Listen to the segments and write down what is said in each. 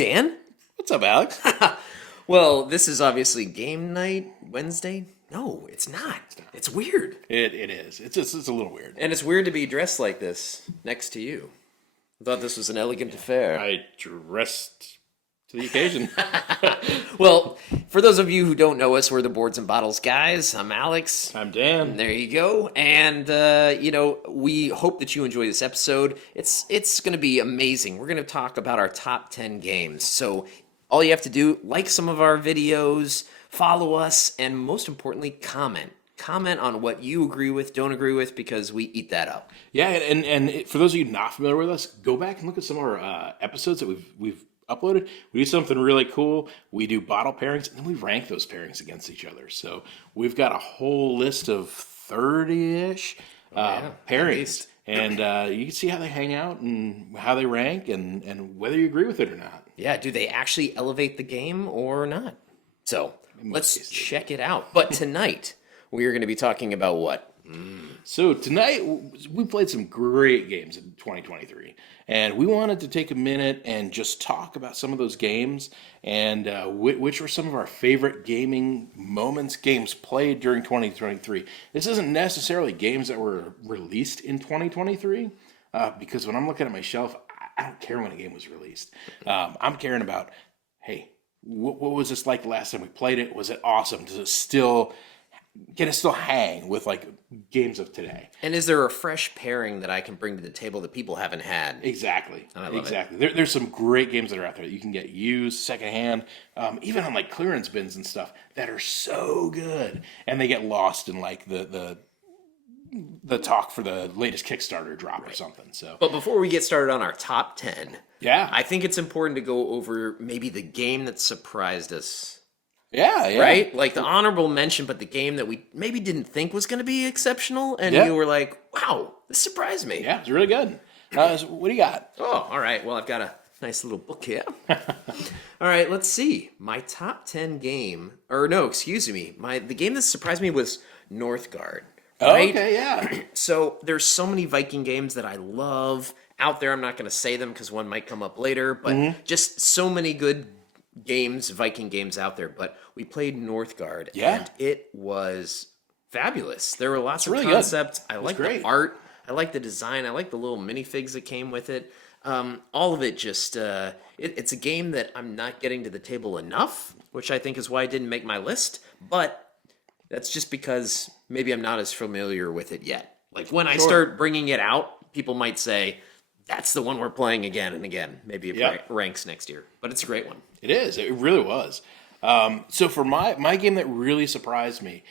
Dan. What's up, Alex? Well, this is obviously game night Wednesday. No, it's not. It's weird. It is. It's a little weird. And it's weird to be dressed like this next to you. I thought this was an elegant affair. I dressed to the occasion. Well, for those of you who don't know us, we're the Boards and Bottles guys. I'm Alex. I'm Dan. There you go. And, we hope that you enjoy this episode. It's going to be amazing. We're going to talk about our top 10 games. So all you have to do, like some of our videos, follow us, and most importantly, comment. Comment on what you agree with, don't agree with, because we eat that up. Yeah, and for those of you not familiar with us, go back and look at some of our episodes that we've uploaded. We do something really cool. We do bottle pairings, and then we rank those pairings against each other. So we've got a whole list of 30-ish pairings. And you can see how they hang out and how they rank and whether you agree with it or not. Yeah, do they actually elevate the game or not? So let's check it out. But tonight, we are going to be talking about what? So tonight, we played some great games in 2023. And we wanted to take a minute and just talk about some of those games and which were some of our favorite gaming moments, games played during 2023. This isn't necessarily games that were released in 2023, because when I'm looking at my shelf, I don't care when a game was released. I'm caring about, hey, what was this like the last time we played it? Was it awesome? Can it still hang with like games of today? And is there a fresh pairing that I can bring to the table that people haven't had? Exactly. And I love exactly. There's some great games that are out there that you can get used, secondhand, even on like clearance bins and stuff that are so good, and they get lost in like the talk for the latest Kickstarter drop or something. So, But before we get started on our top 10, yeah, I think it's important to go over maybe the game that surprised us. Yeah. Right? Like the honorable mention, but the game that we maybe didn't think was going to be exceptional, and Yeah. you were like, wow, this surprised me. Yeah, it's really good. So what do you got? Oh, all right. Well, I've got a nice little book here. All right, let's see. My top 10 game, or no, excuse me. The game that surprised me was Northgard. Right? Okay, yeah. So there's so many Viking games that I love out there. I'm not going to say them because one might come up later, but just so many good Viking games out there. But we played Northgard, and it was fabulous. There were lots of really concepts. I like great. the art. I like the design. I like the little minifigs that came with it. All of it just, it's a game that I'm not getting to the table enough, which I think is why it didn't make my list. But that's just because maybe I'm not as familiar with it yet. Like when I start bringing it out, people might say, that's the one we're playing again and again. Maybe it ranks next year. But it's a great one. It is. It really was. So for my game that really surprised me,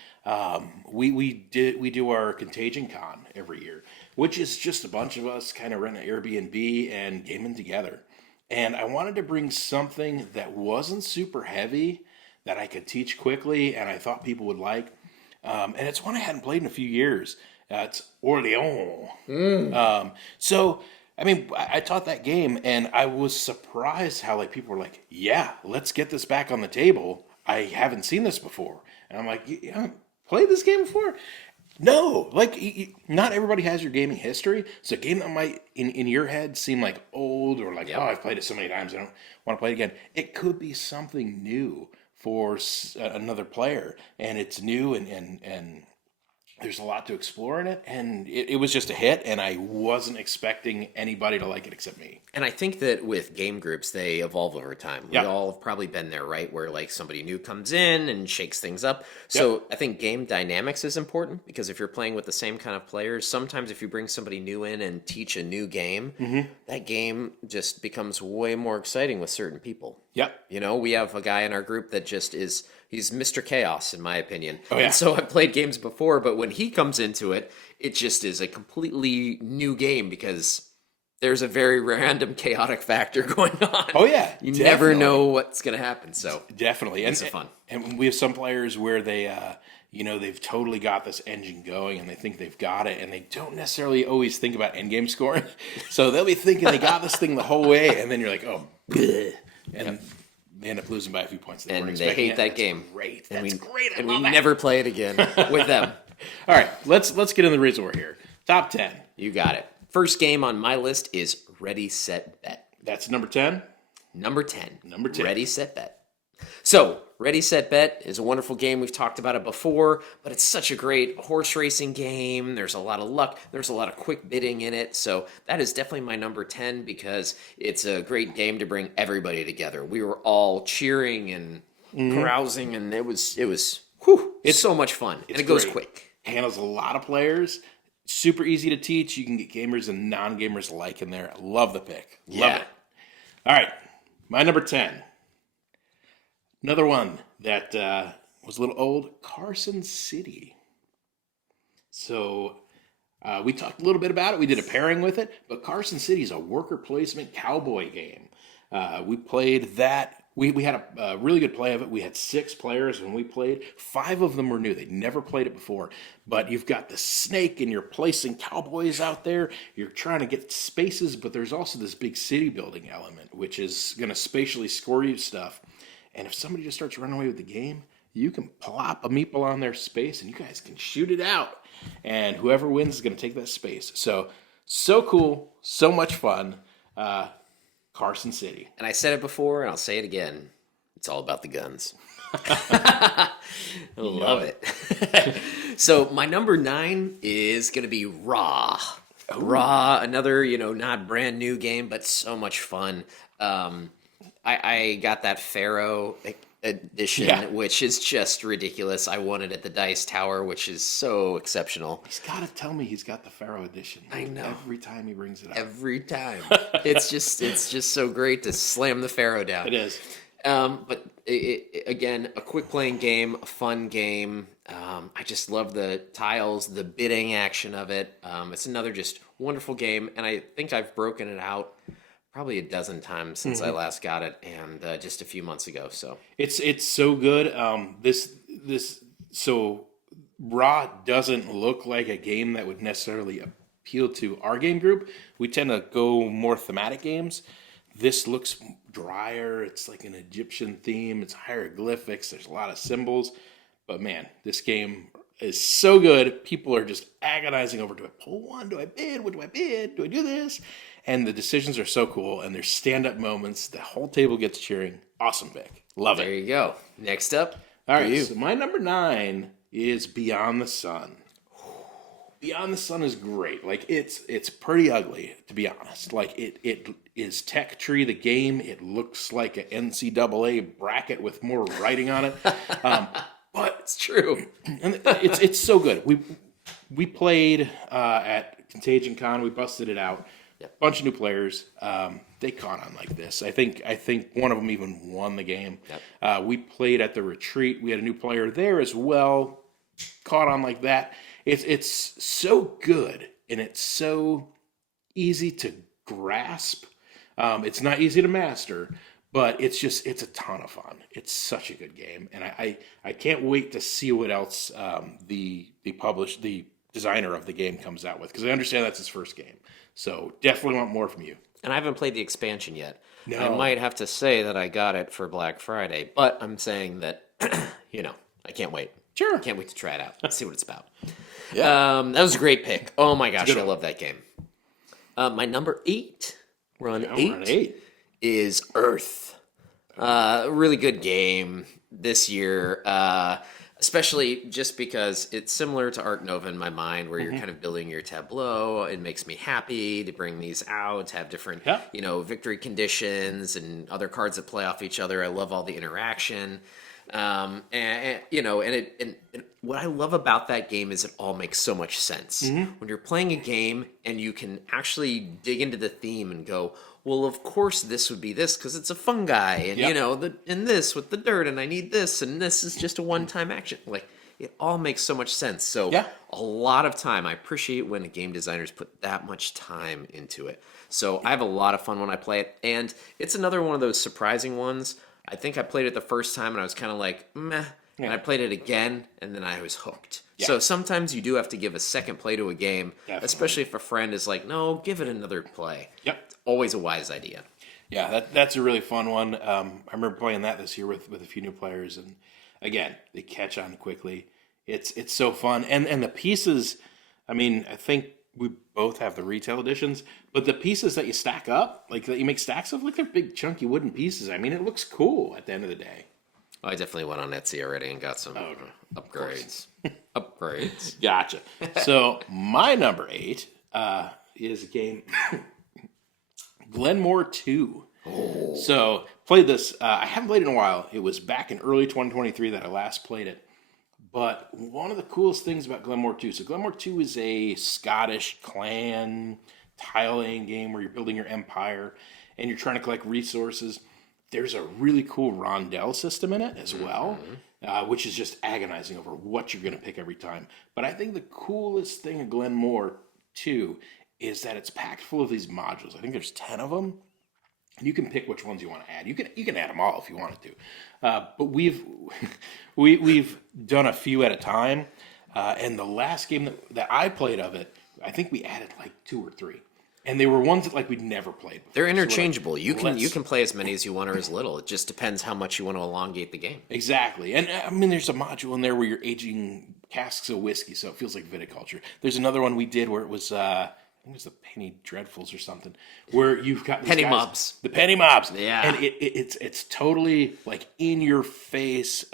we do our Contagion Con every year, which is just a bunch of us kind of renting an Airbnb and gaming together. And I wanted to bring something that wasn't super heavy, that I could teach quickly, and I thought people would like. And it's one I hadn't played in a few years. It's Orleans. So, I mean, I taught that game, and I was surprised how like people were like, "Yeah, let's get this back on the table. I haven't seen this before." And I'm like, "You haven't played this game before?" No, like not everybody has your gaming history. So a game that might in your head seem like old or like, "Oh, I've played it so many times, I don't want to play it again." It could be something new for another player, and it's new and there's a lot to explore in it, and it was just a hit, and I wasn't expecting anybody to like it except me. And I think that with game groups, they evolve over time. We all have probably been there, right? Where like somebody new comes in and shakes things up. So I think game dynamics is important, because if you're playing with the same kind of players, sometimes if you bring somebody new in and teach a new game, that game just becomes way more exciting with certain people. Yep. You know, we have a guy in our group that just he's Mr. Chaos, in my opinion. Oh, yeah. And so I've played games before, but when he comes into it, it just is a completely new game because there's a very random chaotic factor going on. Oh, yeah. You never know what's going to happen, so. Definitely. It's fun. And we have some players where they, they've totally got this engine going and they think they've got it, and they don't necessarily always think about endgame scoring. So they'll be thinking they got this thing the whole way, and then you're like, oh, bleh. And they end up losing by a few points. And they hate that game. Great. That's great. And we never play it again with them. All right, let's get into the reason we're here. Top 10. You got it. First game on my list is Ready, Set, Bet. That's number 10? Number 10. Number 10. Ready, Set, Bet. So, Ready, Set, Bet is a wonderful game. We've talked about it before, but it's such a great horse racing game. There's a lot of luck. There's a lot of quick bidding in it. So, that is definitely my number 10 because it's a great game to bring everybody together. We were all cheering and carousing, and it was whew, it's so much fun. And it goes great. quick. Handles a lot of players. Super easy to teach. You can get gamers and non-gamers alike in there. Love the pick. Love it. All right. My number 10. Another one that was a little old, Carson City. So we talked a little bit about it. We did a pairing with it, but Carson City is a worker placement cowboy game. We played that. We had a really good play of it. We had 6 players when we played. 5 of them were new. They'd never played it before. But you've got the snake and you're placing cowboys out there. You're trying to get spaces, but there's also this big city building element, which is going to spatially score you stuff. And if somebody just starts running away with the game, you can plop a meeple on their space and you guys can shoot it out. And whoever wins is going to take that space. So cool. So much fun. Carson City. And I said it before, and I'll say it again. It's all about the guns. I love it. So my number 9 is going to be Raw. Ooh. Raw, another, not brand new game, but so much fun. I got that Pharaoh edition, which is just ridiculous. I won it at the Dice Tower, which is so exceptional. He's got to tell me he's got the Pharaoh edition. I know. Every time he brings it up. Every time. It's just so great to slam the Pharaoh down. It is. But again, a quick playing game, a fun game. I just love the tiles, the bidding action of it. It's another just wonderful game, and I think I've broken it out probably a dozen times since I last got it, and just a few months ago. So it's so good. So Raw doesn't look like a game that would necessarily appeal to our game group. We tend to go more thematic games. This looks drier. It's like an Egyptian theme. It's hieroglyphics. There's a lot of symbols. But man, this game is so good. People are just agonizing over, do I pull one? Do I bid? What do I bid? Do I do this? And the decisions are so cool. And there's stand-up moments. The whole table gets cheering. Awesome pick. Love it. There you go. Next up. All right. So my number 9 is Beyond the Sun. Beyond the Sun is great. Like it's pretty ugly, to be honest. Like it is Tech Tree the game. It looks like an NCAA bracket with more writing on it. But it's true. And it's so good. We played at Contagion Con. We busted it out. Yep. Bunch of new players. They caught on like this. I think one of them even won the game. Yep. We played at the retreat. We had a new player there as well. Caught on like that. It's so good and it's so easy to grasp. It's not easy to master, but it's a ton of fun. It's such a good game, and I can't wait to see what else the designer of the game comes out with, because I understand that's his first game. So definitely want more from you. And I haven't played the expansion yet. No. I might have to say that I got it for Black Friday, but I'm saying that I can't wait. Sure. Can't wait to try it out. Let's see what it's about. Yeah. That was a great pick. Oh my gosh, I love that game. My number 8, we're on 8, is Earth. Really good game this year, especially just because it's similar to Art Nova in my mind, where you're kind of building your tableau. It makes me happy to bring these out, have different, victory conditions and other cards that play off each other. I love all the interaction. And what I love about that game is it all makes so much sense. When you're playing a game and you can actually dig into the theme and go, well, of course this would be this because it's a fungi, and and this with the dirt, and I need this, and this is just a one-time action. Like, it all makes so much sense. So a lot of time, I appreciate when game designers put that much time into it. So I have a lot of fun when I play it, and it's another one of those surprising ones. I think I played it the first time and I was kind of like, meh. And I played it again and then I was hooked. Yeah. So sometimes you do have to give a second play to a game, especially if a friend is like, no, give it another play. Yep. It's always a wise idea. Yeah, that's a really fun one. I remember playing that this year with a few new players, and again, they catch on quickly. It's so fun. And the pieces, I mean, I think we both have the retail editions, but the pieces that you stack up, like that you make stacks of, like they're big chunky wooden pieces. I mean, it looks cool at the end of the day. I definitely went on Etsy already and got some upgrades. Upgrades. Gotcha. So my number 8 is a game, Glenmore 2. Oh. So played this. I haven't played it in a while. It was back in early 2023 that I last played it. But one of the coolest things about Glenmore 2, so Glenmore 2 is a Scottish clan tile-laying game where you're building your empire and you're trying to collect resources. There's a really cool rondelle system in it as well, which is just agonizing over what you're going to pick every time. But I think the coolest thing of Glenmore 2 is that it's packed full of these modules. I think there's 10 of them. And you can pick which ones you want to add. You can add them all if you wanted to. But we've done a few at a time. And the last game that I played of it, I think we added like 2 or 3. And they were ones that like we'd never played before. They're interchangeable. So you can play as many as you want or as little. It just depends how much you want to elongate the game. Exactly. And I mean, there's a module in there where you're aging casks of whiskey, so it feels like viticulture. There's another one we did where it was I think it was the Penny Dreadfuls or something, where you've got these Penny guys, mobs. The Penny mobs. Yeah. And it's totally like in your face,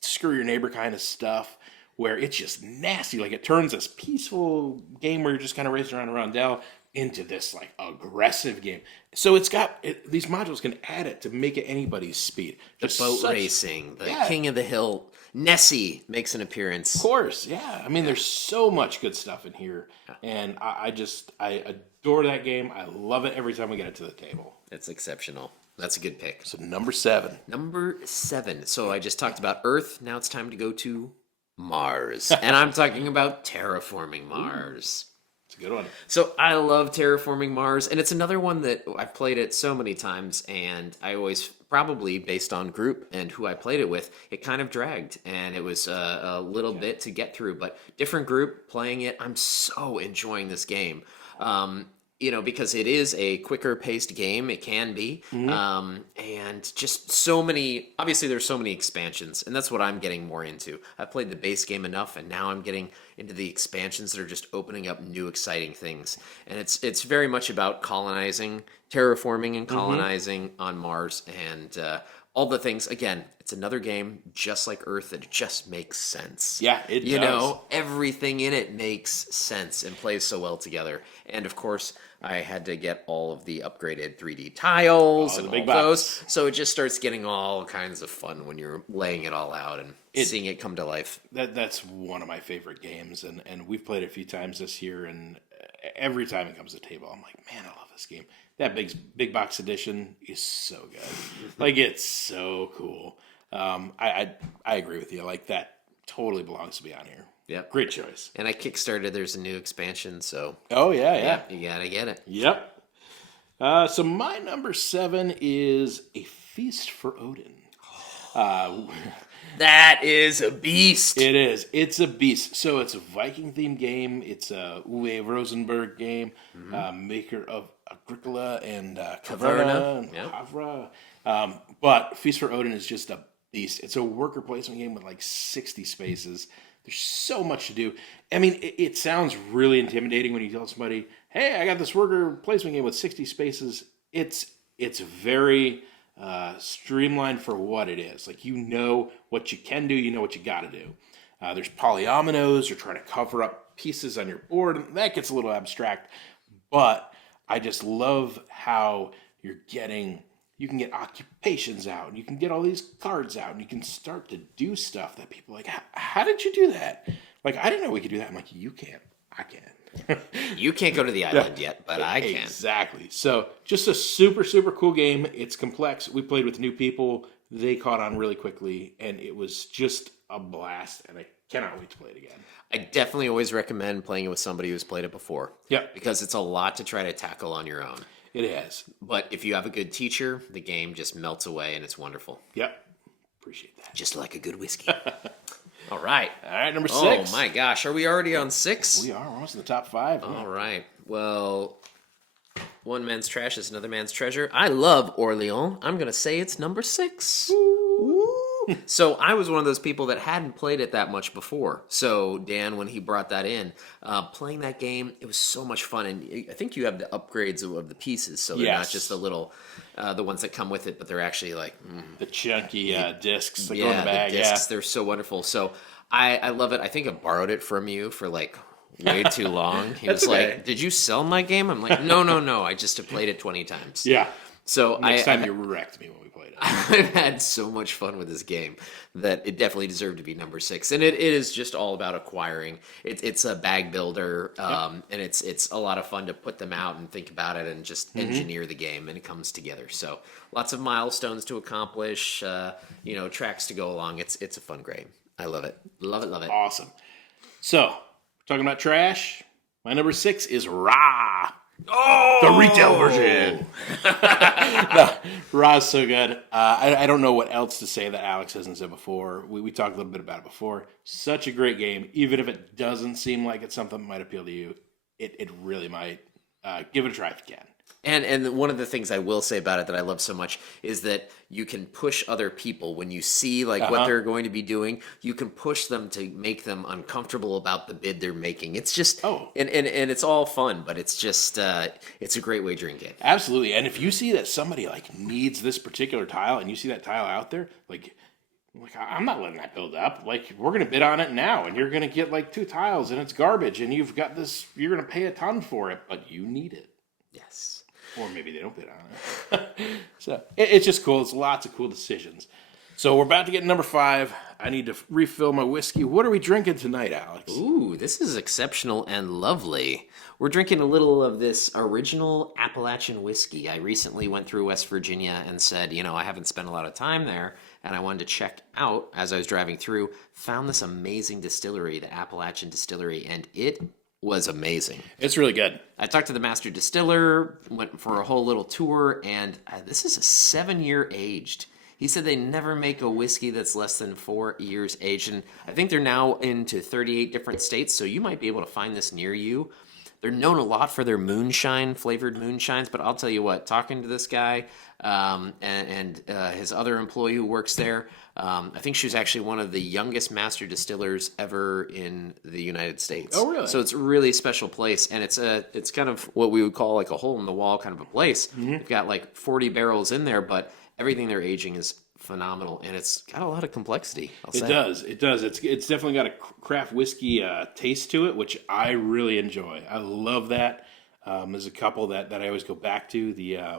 screw your neighbor kind of stuff, where it's just nasty. Like it turns this peaceful game where you're just kind of racing around a rondelle into this like aggressive game. So it's got these modules can add it to make it anybody's speed. The boat racing, the King of the Hill. Nessie makes an appearance. Of course, yeah. I mean, there's so much good stuff in here, and I adore that game. I love it every time we get it to the table. It's exceptional. That's a good pick. So number 7. Number 7. So I just talked about Earth. Now it's time to go to Mars, and I'm talking about terraforming Mars. It's a good one. So I love terraforming Mars, and it's another one that I've played it so many times, and I always, probably based on group and who I played it with, it kind of dragged, and it was a little bit to get through, but different group playing it, I'm so enjoying this game. Because it is a quicker paced game, it can be, and just so many, obviously there's so many expansions, and that's what I'm getting more into. I've played the base game enough, and now I'm getting into the expansions that are just opening up new exciting things, and it's very much about colonizing, terraforming and colonizing on Mars, and all the things. Again, it's another game just like Earth that just makes sense. Yeah, it does. You know, everything in it makes sense and plays so well together, and of course, I had to get all of the upgraded 3D tiles and all those. So it just starts getting all kinds of fun when you're laying it all out and seeing it come to life. That's one of my favorite games, and we've played it a few times this year, and every time it comes to the table, I'm like, man, I love this game. That big box edition is so good. Like, it's so cool. I agree with you. Like, that totally belongs to be on here. Yep. Great choice. And I kickstarted, there's a new expansion, so... Oh, yeah. You gotta get it. Yep. So my number 7 is A Feast for Odin. That is a beast. It is. It's a beast. So it's a Viking-themed game. It's a Uwe Rosenberg game, maker of Agricola and Caverna and Havra. But Feast for Odin is just a beast. It's a worker placement game with like 60 spaces. There's so much to do. I mean, it sounds really intimidating when you tell somebody, hey, I got this worker placement game with 60 spaces. It's very streamlined for what it is. Like, you know what you can do, you know what you got to do. There's polyominoes, you're trying to cover up pieces on your board, and that gets a little abstract. But I just love how you can get occupations out, and you can get all these cards out, and you can start to do stuff that people are like, how did you do that? Like, I didn't know we could do that. I'm like, you can't. I can. You can't go to the island yet, but I can. Exactly. So just a super, super cool game. It's complex. We played with new people. They caught on really quickly, and it was just a blast, and I cannot wait to play it again. I definitely always recommend playing it with somebody who's played it before. Yep. Because it's a lot to try to tackle on your own. It is. But if you have a good teacher, the game just melts away and it's wonderful. Yep. Appreciate that. Just like a good whiskey. All right. All right, number 6. Oh my gosh, are we already on 6? We are. We're almost in the top 5. All right. Well, one man's trash is another man's treasure. I love Orleans. I'm going to say it's number 6. Ooh. So I was one of those people that hadn't played it that much before. So Dan, when he brought that in, playing that game, it was so much fun. And I think you have the upgrades of the pieces, so they're not Yes. just the little, the ones that come with it, but they're actually like, The chunky discs that go in yeah, the bag. the discs. They're so wonderful. So I love it. I think I borrowed it from you for like way too long. He was That's okay. like, "Did you sell my game?" I'm like, "No, no, no. I just have played it 20 times." Yeah. So Next time you wrecked me when we played it. I've had so much fun with this game that it definitely deserved to be number 6. And it is just all about acquiring. It's a bag builder, and it's a lot of fun to put them out and think about it and just engineer the game, and it comes together. So lots of milestones to accomplish, tracks to go along. It's a fun game. I love it. Love it, love it. Awesome. So, talking about trash, my number 6 is Ra. Oh! The retail version. No, Ra's so good. I don't know what else to say that Alex hasn't said before. We talked a little bit about it before. Such a great game. Even if it doesn't seem like it's something that might appeal to you, it really might. Give it a try if you can. And one of the things I will say about it that I love so much is that you can push other people when you see like what they're going to be doing. You can push them to make them uncomfortable about the bid they're making. It's just and it's all fun, but it's just it's a great wagering game. Absolutely. And if you see that somebody like needs this particular tile and you see that tile out there, like I'm not letting that build up. Like we're gonna bid on it now, and you're gonna get like 2 tiles, and it's garbage, and you've got this. You're gonna pay a ton for it, but you need it. Yes. Or maybe they don't bid on it. So it's just cool. It's lots of cool decisions. So we're about to get number 5. I need to refill my whiskey. What are we drinking tonight, Alex? Ooh, this is exceptional and lovely. We're drinking a little of this original Appalachian whiskey. I recently went through West Virginia and said, I haven't spent a lot of time there, and I wanted to check out as I was driving through, found this amazing distillery, the Appalachian Distillery, and it was amazing. It's really good. I talked to the master distiller, went for a whole little tour, and this is a 7-year aged. He said they never make a whiskey that's less than 4 years aged, and I think they're now into 38 different states, so you might be able to find this near you. They're known a lot for their moonshine, flavored moonshines, but I'll tell you what, talking to this guy and his other employee who works there, I think she was actually one of the youngest master distillers ever in the United States. Oh, really? So it's a really special place, and it's kind of what we would call like a hole-in-the-wall kind of a place. We've got like 40 barrels in there, but everything they're aging is phenomenal, and it's got a lot of complexity. It does. It's definitely got a craft whiskey taste to it, which I really enjoy. I love that. There's a couple that I always go back to. The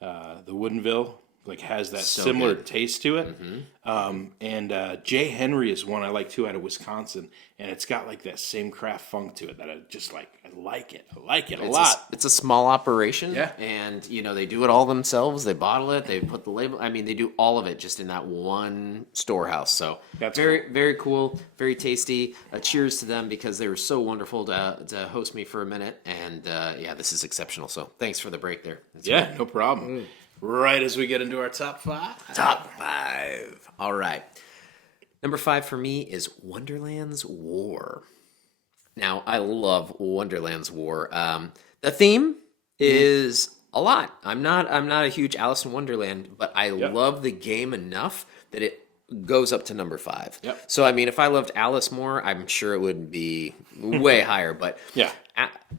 Woodinville has that So similar good. taste to it. And J. Henry is one I like too out of Wisconsin, and it's got like that same craft funk to it that I just like. I like it. I like it a lot. It's a small operation, Yeah. and they do it all themselves. They bottle it, they put the label. I mean, they do all of it just in that one storehouse. So That's very, very cool, very tasty. Cheers to them because they were so wonderful to host me for a minute, and this is exceptional. So thanks for the break there. It's Yeah, no problem. Right as we get into our top 5. Top 5. All right. Number 5 for me is Wonderland's War. Now, I love Wonderland's War. The theme is a lot. I'm not a huge Alice in Wonderland, but I love the game enough that it goes up to number 5. Yep. So, I mean, if I loved Alice more, I'm sure it would be way higher. But Yeah.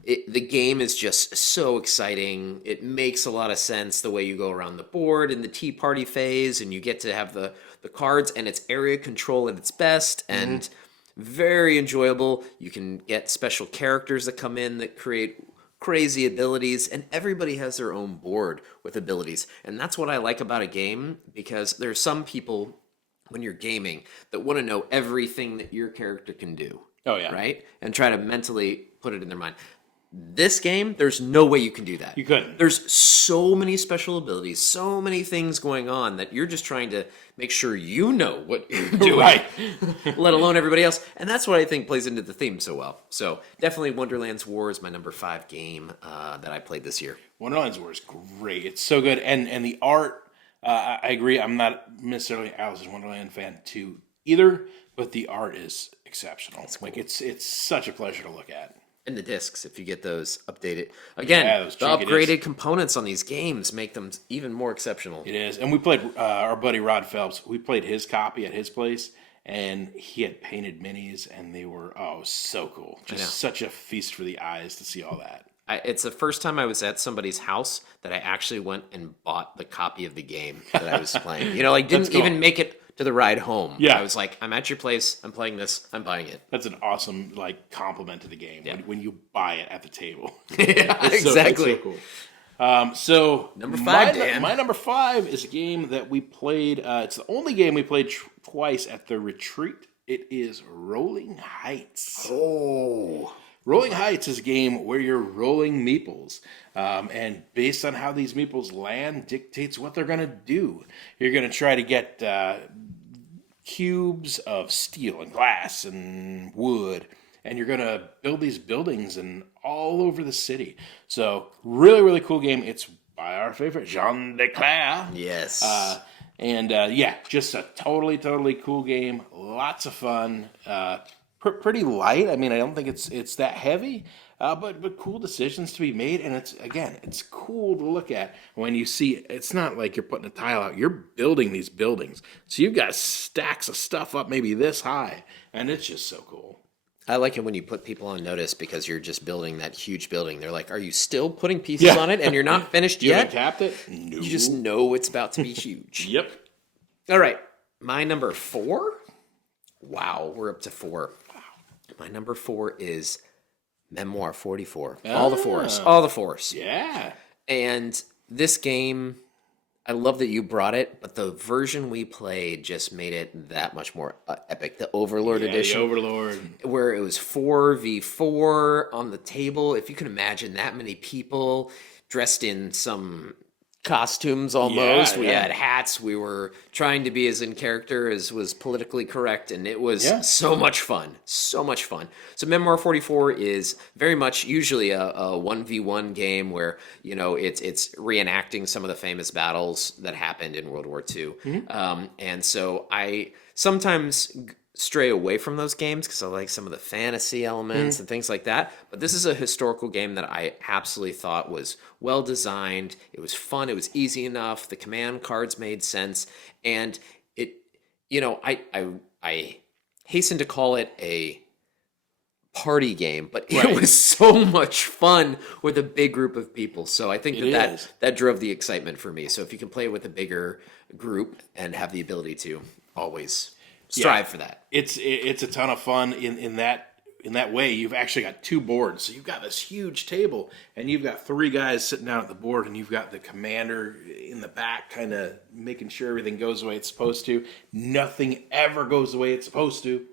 the game is just so exciting. It makes a lot of sense the way you go around the board in the tea party phase, and you get to have the cards, and it's area control at its best, and very enjoyable. You can get special characters that come in that create crazy abilities, and everybody has their own board with abilities. And that's what I like about a game, because there's some people when you're gaming that want to know everything that your character can do. Oh, yeah. Right? And try to mentally put it in their mind. This game, there's no way you can do that. You couldn't. There's so many special abilities, so many things going on that you're just trying to make sure you know what you're doing, Right. let alone everybody else. And that's what I think plays into the theme so well. So definitely Wonderland's War is my number 5 game that I played this year. Wonderland's War is great. It's so good. And the art, I agree. I'm not necessarily Alice in Wonderland fan too either, but the art is exceptional. It's such a pleasure to look at. And the discs, if you get those updated. Again, Yeah, those the chunky upgraded discs. components on these games make them even more exceptional. It is. And we played our buddy Rod Phelps. We played his copy at his place, and he had painted minis, and they were, so cool. Just such a feast for the eyes to see all that. It's the first time I was at somebody's house that I actually went and bought the copy of the game that I was playing. Like didn't cool. even make it to the ride home. Yeah. I was like, I'm at your place. I'm playing this. I'm buying it. That's an awesome compliment to the game when you buy it at the table. Yeah, It's exactly. so cool. So Number 5, Dan. My number 5 is a game that we played. It's the only game we played twice at the retreat. It is Rolling Heights. Oh. Rolling Heights is a game where you're rolling meeples. And based on how these meeples land dictates what they're going to do. You're going to try to get cubes of steel and glass and wood. And you're going to build these buildings and all over the city. So really, really cool game. It's by our favorite, Jean Declaire. Yes. Just a totally cool game. Lots of fun. Pretty light. I mean, I don't think it's that heavy, but cool decisions to be made. And it's cool to look at when you see. It's not like you're putting a tile out. You're building these buildings. So you've got stacks of stuff up maybe this high, and it's just so cool. I like it when you put people on notice because you're just building that huge building. They're like, are you still putting pieces on it and you're not finished You yet? haven't tapped it? No. You just know it's about to be huge. Yep. All right. My number 4? Wow, we're up to 4. Wow. My number 4 is Memoir 44. All the fours. All the fours. Yeah. And this game, I love that you brought it, but the version we played just made it that much more epic. The Overlord edition. The Overlord. Where it was 4v4 on the table. If you can imagine that many people dressed in some costumes almost. We had hats. We were trying to be as in character as was politically correct, and it was so much fun. So much fun. So Memoir 44 is very much usually a 1v1 game where, it's reenacting some of the famous battles that happened in World War II. And so I sometimes stray away from those games because I like some of the fantasy elements and things like that. But this is a historical game that I absolutely thought was well designed. It was fun. It was easy enough. The command cards made sense. And it, I hasten to call it a party game, but it was so much fun with a big group of people. So I think that drove the excitement for me. So if you can play with a bigger group and have the ability to always strive for that. It's a ton of fun in that way. You've actually got 2 boards. So you've got this huge table and you've got 3 guys sitting down at the board and you've got the commander in the back kind of making sure everything goes the way it's supposed to. Nothing ever goes the way it's supposed to.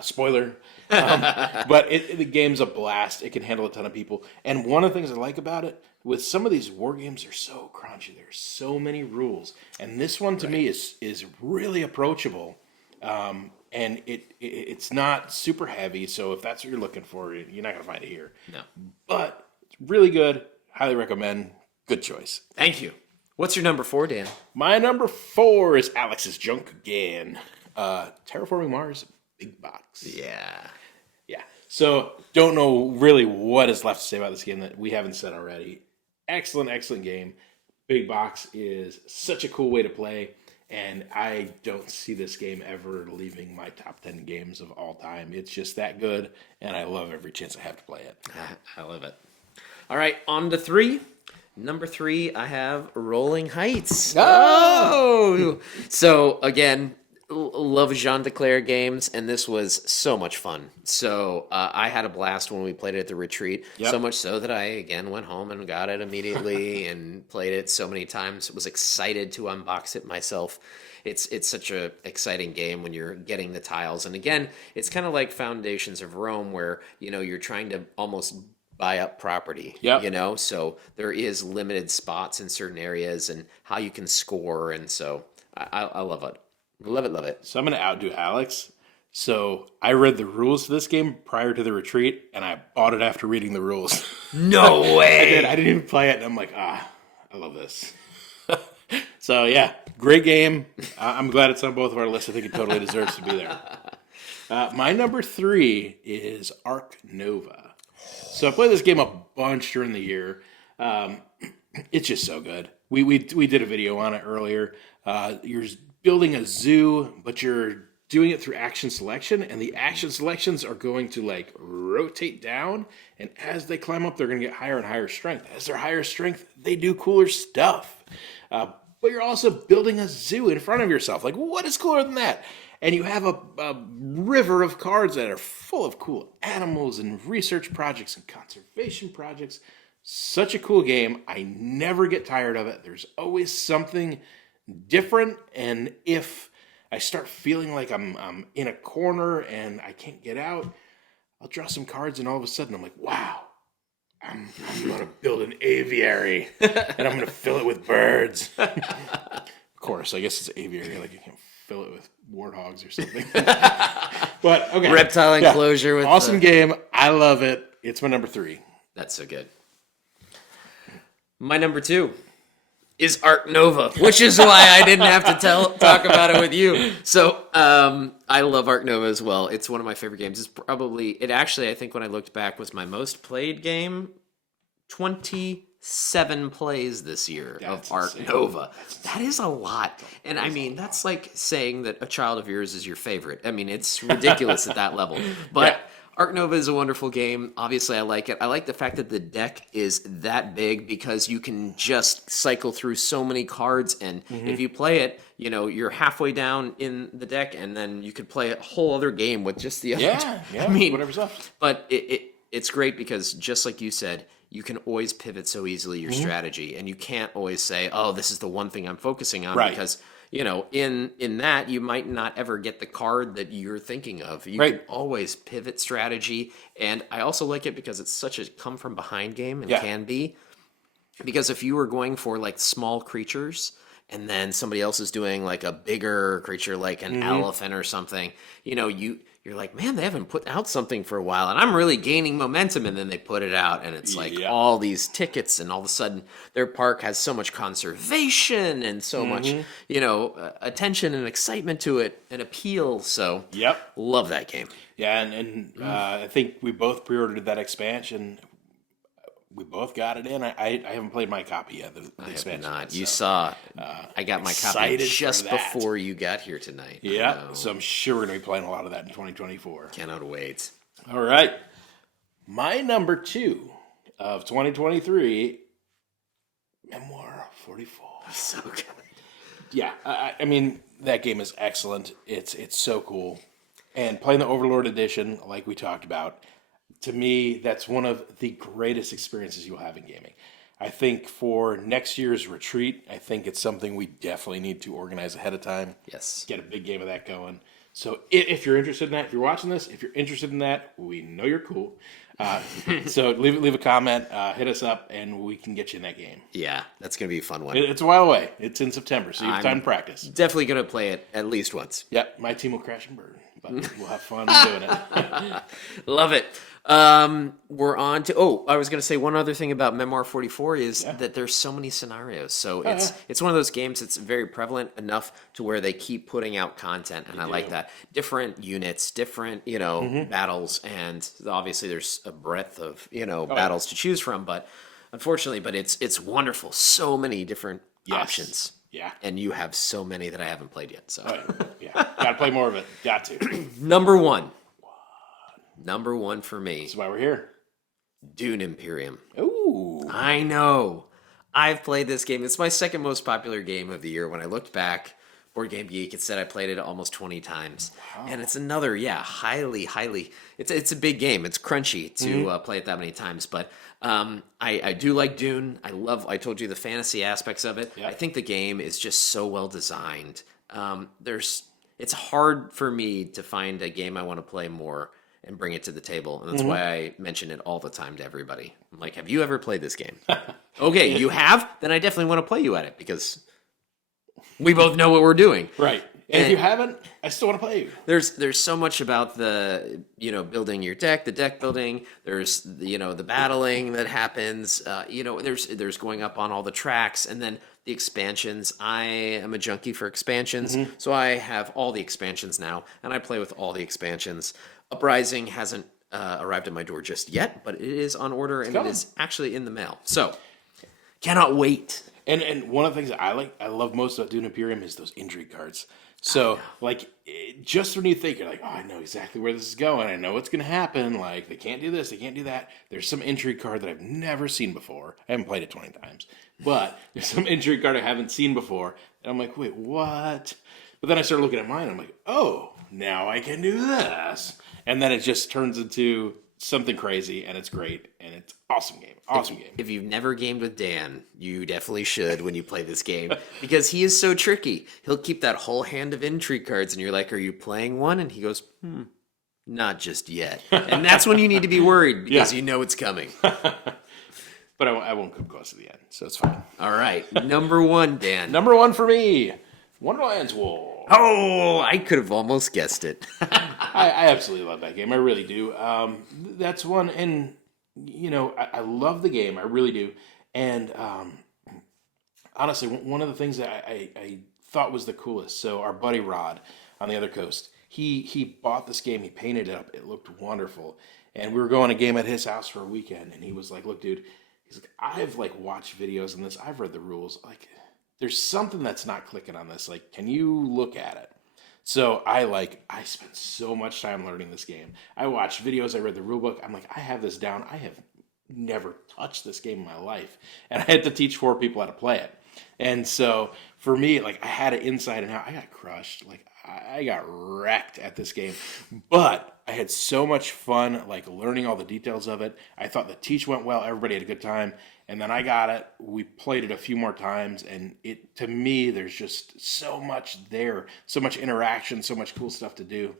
Spoiler. But the game's a blast. It can handle a ton of people. And one of the things I like about it, with some of these war games, they're so crunchy. There's so many rules. And this one to me is really approachable. And it's not super heavy, so if that's what you're looking for, you're not going to find it here. No. But it's really good. Highly recommend. Good choice. Thank you. What's your number 4, Dan? My number 4 is Alex's Junk again. Terraforming Mars, big box. Yeah. Yeah. So don't know really what is left to say about this game that we haven't said already. Excellent game. Big box is such a cool way to play. And I don't see this game ever leaving my top 10 games of all time. It's just that good, and I love every chance I have to play it. I love it. All right, on to 3. Number 3, I have Rolling Heights. Oh! So, again, love Jean Declaire games, and this was so much fun. So I had a blast when we played it at the retreat, so much so that I, again, went home and got it immediately and played it so many times. Was excited to unbox it myself. It's such a exciting game when you're getting the tiles. And again, it's kind of like Foundations of Rome where, you're trying to almost buy up property, so there is limited spots in certain areas and how you can score. And so I love it. Love it. So I'm going to outdo Alex. So I read the rules to this game prior to the retreat, and I bought it after reading the rules. No way! I didn't even play it, and I'm like, I love this. So yeah, great game. I'm glad it's on both of our lists. I think it totally deserves to be there. My number 3 is Arc Nova. So I played this game a bunch during the year. It's just so good. We did a video on it earlier. You're building a zoo, but you're doing it through action selection, and the action selections are going to like rotate down, and as they climb up, they're going to get higher and higher strength. As they're higher strength, they do cooler stuff. But you're also building a zoo in front of yourself. Like, what is cooler than that? And you have a river of cards that are full of cool animals and research projects and conservation projects. Such a cool game. I never get tired of it. There's always something different. And if I start feeling like I'm in a corner and I can't get out, I'll draw some cards and all of a sudden I'm like, wow, I'm going to build an aviary and I'm going to fill it with birds. Of course, I guess it's aviary. Like you can't fill it with warthogs or something. But okay. Reptile enclosure with awesome game. I love it. It's my number 3. That's so good. My number 2 is Arc Nova, which is why I didn't have to talk about it with you. So I love Arc Nova as well. It's one of my favorite games. It actually, I think when I looked back, was my most played game. 27 plays this year of Arc Nova. That is a lot. And I mean, that's like saying that a child of yours is your favorite. I mean, it's ridiculous at that level. But Arc Nova is a wonderful game. Obviously, I like it. I like the fact that the deck is that big because you can just cycle through so many cards. And if you play it, you know, you're halfway down in the deck, and then you could play a whole other game with just the other. Yeah, I mean, whatever's left. But it's great because, just like you said, you can always pivot so easily your strategy, and you can't always say, "Oh, this is the one thing I'm focusing on," because you know, in that you might not ever get the card that you're thinking of. You can always pivot strategy, and I also like it because it's such a come from behind game and can be. Because if you were going for like small creatures, and then somebody else is doing like a bigger creature, like an elephant or something, you know, you're like, man, they haven't put out something for a while, and I'm really gaining momentum, and then they put it out, and it's like all these tickets, and all of a sudden their park has so much conservation and so much, you know, attention and excitement to it and appeal. So, love that game. Yeah, and I think we both pre-ordered that expansion. We both got it in. I haven't played my copy yet. The expansion. Not. You saw. I got my copy just before you got here tonight. Yeah. So I'm sure we're going to be playing a lot of that in 2024. Cannot wait. All right. My number 2 of 2023, Memoir 44. So good. Yeah. I mean, that game is excellent. It's so cool. And playing the Overlord Edition, like we talked about, to me, that's one of the greatest experiences you'll have in gaming. I think for next year's retreat, I think it's something we definitely need to organize ahead of time. Yes. Get a big game of that going. So if you're interested in that, if you're watching this, if you're interested in that, we know you're cool. So leave a comment, hit us up, and we can get you in that game. Yeah, that's going to be a fun one. It's a while away. It's in September, so you have time to practice. Definitely going to play it at least once. Yep, my team will crash and burn, but we'll have fun doing it. Love it. We're on to, I was going to say one other thing about Memoir 44 is that there's so many scenarios. So it's one of those games that's very prevalent enough to where they keep putting out content. And I like that. Different units, different, you know, battles. And obviously there's a breadth of, you know, battles to choose from, but unfortunately, it's wonderful. So many different options. Yeah. And you have so many that I haven't played yet. So Got to play more of it. Got to. Number one for me. That's why we're here. Dune Imperium. Ooh. I know. I've played this game. It's my second most popular game of the year. When I looked back, Board Game Geek, it said I played it almost 20 times. Wow. And it's another, highly, it's a big game. It's crunchy to play it that many times. But I do like Dune. I told you the fantasy aspects of it. Yep. I think the game is just so well designed. It's hard for me to find a game I want to play more and bring it to the table. And that's why I mention it all the time to everybody. I'm like, have you ever played this game? Okay, you have? Then I definitely want to play you at it because we both know what we're doing. Right. And if you haven't, I still want to play you. There's so much about the, building your deck, the deck building. There's, the battling that happens. There's going up on all the tracks. And then the expansions. I am a junkie for expansions. So I have all the expansions now. And I play with all the expansions. Uprising hasn't arrived at my door just yet, but it is on order and it coming. is actually in the mail. So, cannot wait. And one of the things that I love most about Dune Imperium is those intrigue cards. So, like, just when you think, you're like, oh, I know exactly where this is going. I know what's going to happen. Like, they can't do this, they can't do that. There's some intrigue card that I've never seen before. I haven't played it 20 times. But there's some intrigue card I haven't seen before. And I'm like, wait, what? But then I started looking at mine. I'm like, oh, now I can do this. And then it just turns into something crazy, and it's great, and it's awesome game. Awesome game. If you've never gamed with Dan, you definitely should when you play this game because he is so tricky. He'll keep that whole hand of intrigue cards, and you're like, "Are you playing one?" And he goes, "Not just yet." And that's when you need to be worried because you know it's coming. But I won't come close to the end, so it's fine. All right, number one, Dan. Number one for me, Wonderland's War. Oh, I could have almost guessed it. I absolutely love that game. I really do. That's one, and you know, I love the game. I really do. And honestly, one of the things that I thought was the coolest. So our buddy Rod on the other coast, he bought this game. He painted it up. It looked wonderful. And we were going to a game at his house for a weekend, and he was like, "Look, dude," he's like, "I've like watched videos on this. I've read the rules. Like, there's something that's not clicking on this. Like, can you look at it?" So I spent so much time learning this game. I watched videos, I read the rule book. I'm like, I have this down. I have never touched this game in my life. And I had to teach 4 people how to play it. And so for me, like, I had it inside and out. I got crushed. Like, I got wrecked at this game. But I had so much fun, like, learning all the details of it. I thought the teach went well. Everybody had a good time. And then I got it. We played it a few more times. And it, to me, there's just so much there. So much interaction, so much cool stuff to do.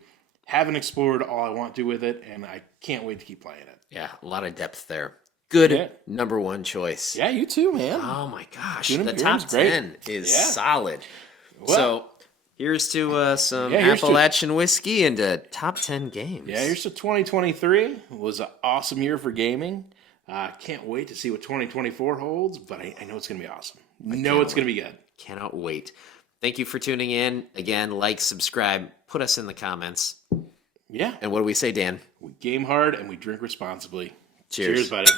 Haven't explored all I want to with it. And I can't wait to keep playing it. Yeah, a lot of depth there. Good number one choice. Yeah, you too, man. Oh my gosh, Dune the Imperium's top great. 10 is Yeah. solid. Well, so here's to some here's to- Appalachian whiskey and top 10 games. Yeah, here's to 2023. It was an awesome year for gaming. Can't wait to see what 2024 holds, but I know it's going to be awesome. Know it's going to be good. Cannot wait. Thank you for tuning in. Again, like, subscribe, put us in the comments. Yeah. And what do we say, Dan? We game hard and we drink responsibly. Cheers. Cheers, buddy.